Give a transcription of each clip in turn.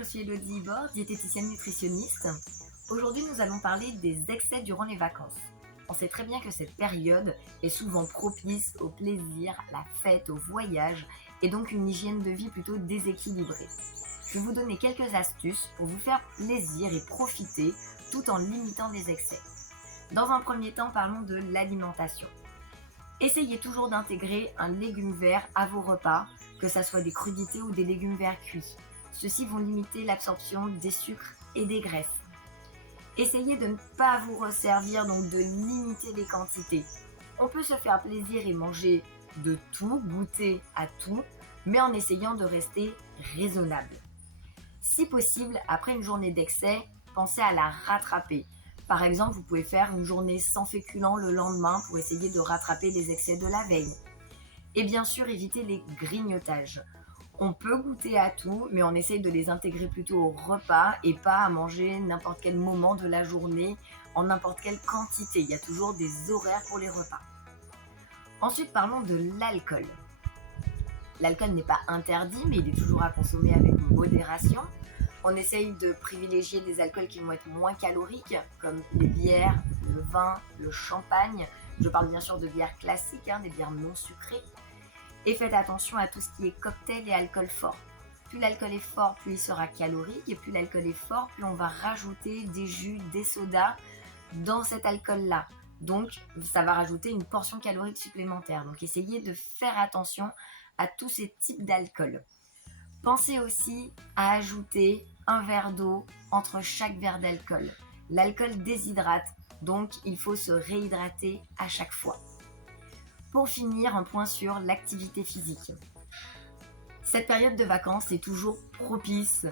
je suis Elodie Ibor, diététicienne nutritionniste. Aujourd'hui, nous allons parler des excès durant les vacances. On sait très bien que cette période est souvent propice au plaisir, à la fête, au voyage et donc une hygiène de vie plutôt déséquilibrée. Je vais vous donner quelques astuces pour vous faire plaisir et profiter tout en limitant les excès. Dans un premier temps, parlons de l'alimentation. Essayez toujours d'intégrer un légume vert à vos repas, que ce soit des crudités ou des légumes verts cuits. Ceux-ci vont limiter l'absorption des sucres et des graisses. Essayez de ne pas vous resservir, donc de limiter les quantités. On peut se faire plaisir et manger de tout, goûter à tout, mais en essayant de rester raisonnable. Si possible, après une journée d'excès, pensez à la rattraper. Par exemple, vous pouvez faire une journée sans féculents le lendemain pour essayer de rattraper les excès de la veille. Et bien sûr, évitez les grignotages. On peut goûter à tout, mais on essaye de les intégrer plutôt au repas et pas à manger n'importe quel moment de la journée, en n'importe quelle quantité. Il y a toujours des horaires pour les repas. Ensuite, parlons de l'alcool. L'alcool n'est pas interdit, mais il est toujours à consommer avec modération. On essaye de privilégier des alcools qui vont être moins caloriques, comme les bières, le vin, le champagne. Je parle bien sûr de bières classiques, des bières non sucrées. Et faites attention à tout ce qui est cocktail et alcool fort. Plus l'alcool est fort, plus il sera calorique. Et plus l'alcool est fort, plus on va rajouter des jus, des sodas dans cet alcool-là. Donc, ça va rajouter une portion calorique supplémentaire. Donc, essayez de faire attention à tous ces types d'alcool. Pensez aussi à ajouter un verre d'eau entre chaque verre d'alcool. L'alcool déshydrate, donc il faut se réhydrater à chaque fois. Pour finir, un point sur l'activité physique. Cette période de vacances est toujours propice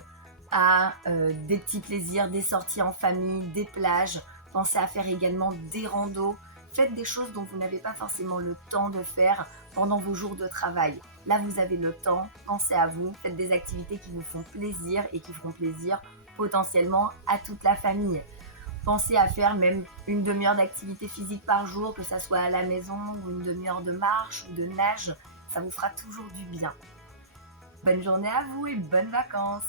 à des petits plaisirs, des sorties en famille, des plages. Pensez à faire également des randos. Faites des choses dont vous n'avez pas forcément le temps de faire pendant vos jours de travail. Là, vous avez le temps, pensez à vous, faites des activités qui vous font plaisir et qui feront plaisir potentiellement à toute la famille. Pensez à faire même une demi-heure d'activité physique par jour, que ça soit à la maison ou une demi-heure de marche ou de nage, ça vous fera toujours du bien. Bonne journée à vous et bonnes vacances!